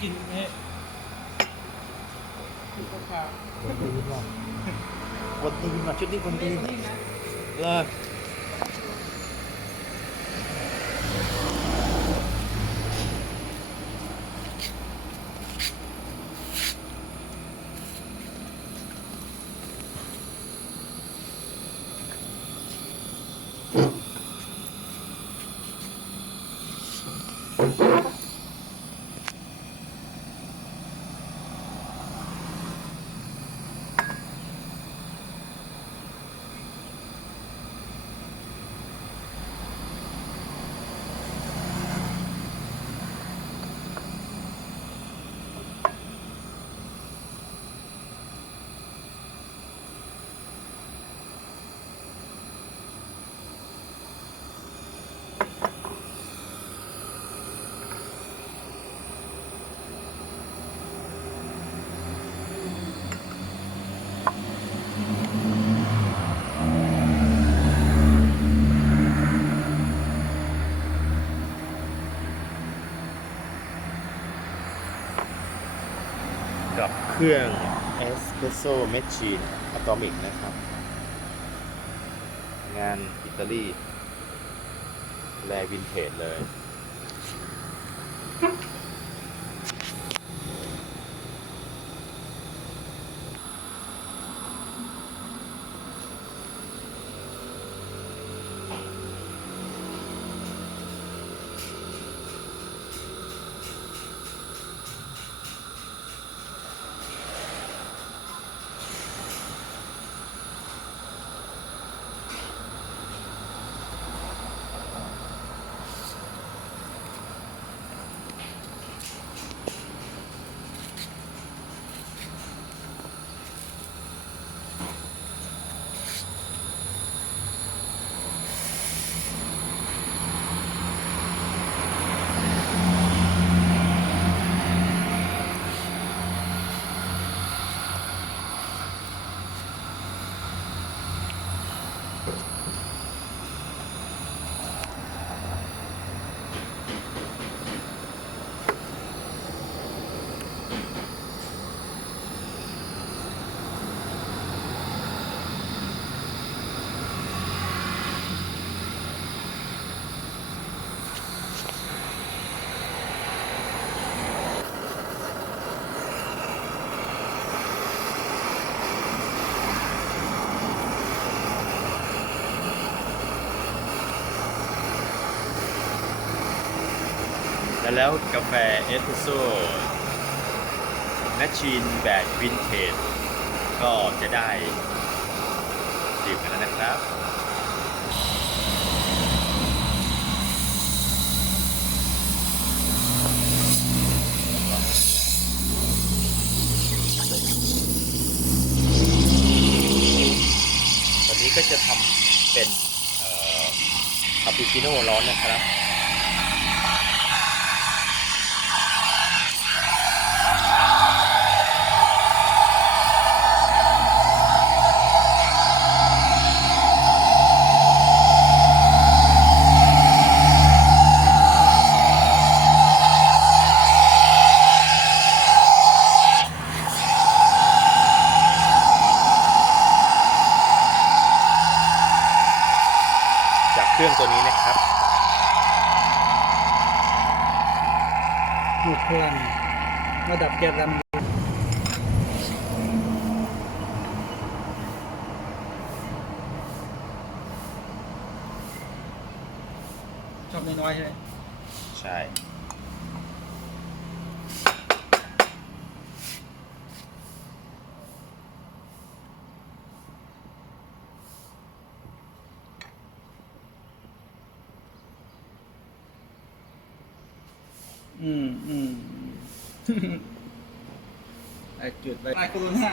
กินเนี่ยคือข้าวคนตีนว่ะคนตีนว่ะชุดนี้คนตีนเออกับเครื่องเอสเปรสโซ่แมชชีนอะตอมิกนะครับ งานอิตาลีแลวินเทจเลย แล้วกาแฟเอสเปรสโซ่แมชชีนแบบวินเทจก็จะได้ดื่มกันแล้วนะครับวันนี้ก็จะทำเป็นคาปูชิโน่ร้อนนะครับจากเครื่องตัวนี้นะครับ หมูพลังระดับแกรันชอบน้อยๆใช่ไหม ใช่ ไอจุดไปไอโคโรนา